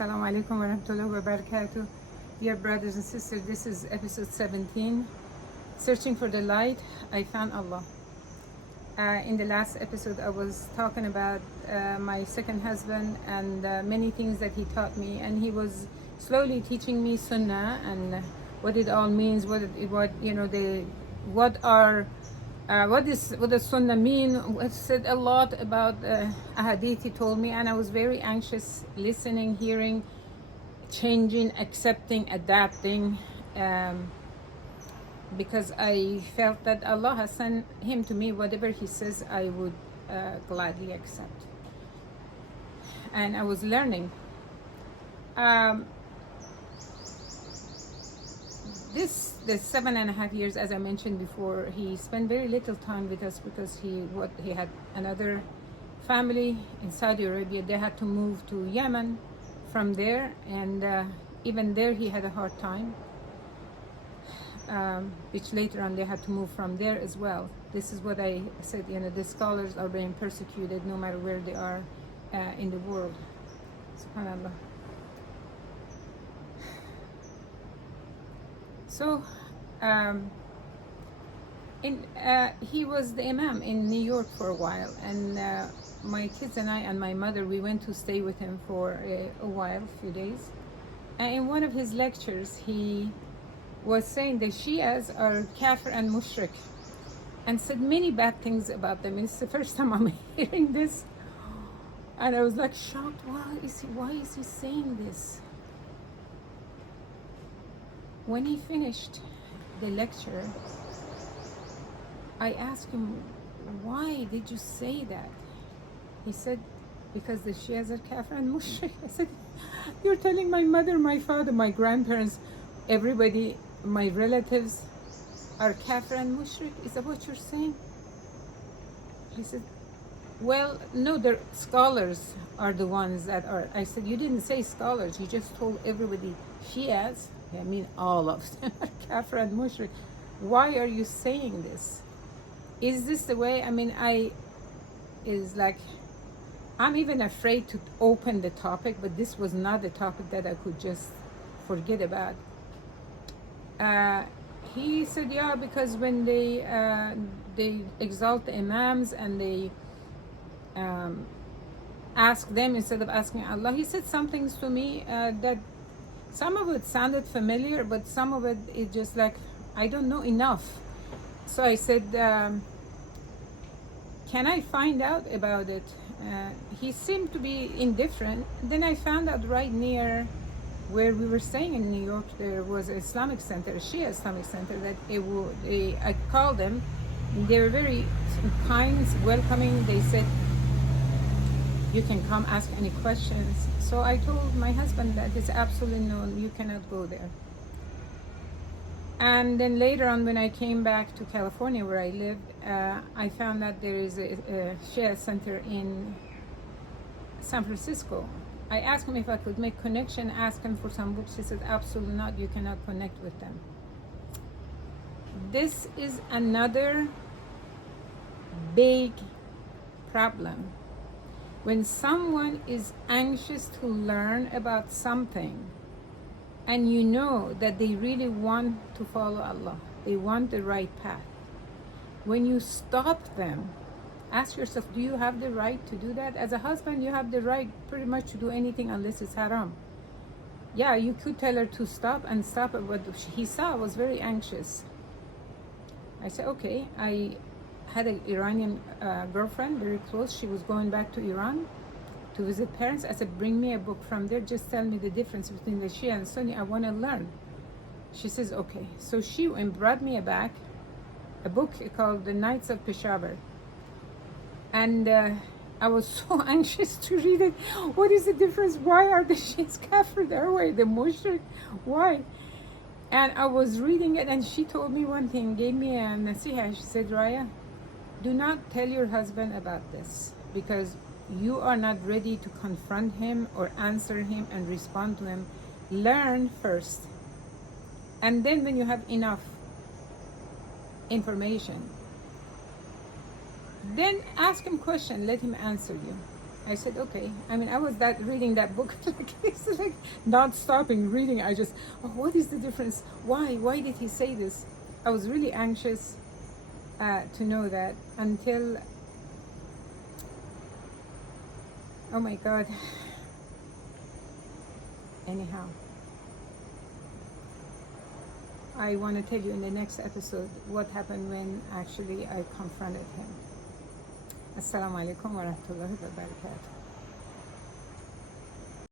Assalamu alaikum wa rahmatullahi wa barakatuh. Dear brothers and sisters, this is episode 17. Searching for the light, I found Allah. In the last episode, I was talking about my second husband and many things that he taught me, and he was slowly teaching me Sunnah and what it all means, what does Sunnah mean. I've said a lot about a hadith he told me, and I was very anxious, listening, hearing, changing, accepting, adapting, because I felt that Allah has sent him to me. Whatever he says, I would gladly accept. And I was learning. The 7.5 years, as I mentioned before, he spent very little time with us because he had another family in Saudi Arabia. They had to move to Yemen from there, and even there he had a hard time, which later on they had to move from there as well. This is what I said, the scholars are being persecuted no matter where they are in the world. SubhanAllah. So he was the imam in New York for a while, and my kids and I and my mother, we went to stay with him for a while, a few days. And in one of his lectures, he was saying the Shias are kafir and mushrik, and said many bad things about them. It's the first time I'm hearing this, and I was like shocked. Why is he saying this? When he finished the lecture, I asked him, why did you say that? He said, because the Shias are kafir and mushrik. I said, you're telling my mother, my father, my grandparents, everybody, my relatives are kafir and mushrik? Is that what you're saying? He said, well, no, the scholars are the ones that are. I said, you didn't say scholars, you just told everybody Shias. I mean, all of them are kafir and mushrik. Why are you saying this? Is this the way? I mean, I'm even afraid to open the topic, but this was not the topic that I could just forget about. He said, yeah, because when they exalt the imams and they ask them instead of asking Allah, he said some things to me that some of it sounded familiar, but some of it just like, I don't know enough. So I said, can I find out about it? He seemed to be indifferent. Then I found out right near where we were staying in New York, there was an Islamic center, a Shia Islamic center, that I called them. They were very kind, welcoming. They said, you can come ask any questions. So I told my husband that it's absolutely no, you cannot go there. And then later on, when I came back to California where I lived, I found that there is a Shia center in San Francisco. I asked him if I could make connection, ask him for some books. He said, absolutely not, you cannot connect with them. This is another big problem. When someone is anxious to learn about something, and you know that they really want to follow Allah, they want the right path, when you stop them, ask yourself, do you have the right to do that? As a husband, you have the right pretty much to do anything unless it's haram. Yeah, you could tell her to stop and stop it, but he saw I was very anxious. I said, okay. I had an Iranian girlfriend, very close. She was going back to Iran to visit parents. I said, bring me a book from there. Just tell me the difference between the Shia and Sunni. I want to learn. She says, okay. So she brought me a book called The Knights of Peshawar. And I was so anxious to read it. What is the difference? Why are the Shias kafir their way? The mushrik? Why? And I was reading it, and she told me one thing, gave me a nasiha. She said, Raya, do not tell your husband about this, because you are not ready to confront him or answer him and respond to him. Learn first. And then when you have enough information, then ask him question, let him answer you. I said, okay. I mean, I was reading that book like it's like not stopping reading. I just, oh, what is the difference? Why did he say this? I was really anxious to know that until, oh my God. Anyhow, I want to tell you in the next episode what happened when actually I confronted him. Assalamu alaikum wa rahmatullahi wa barakatuh.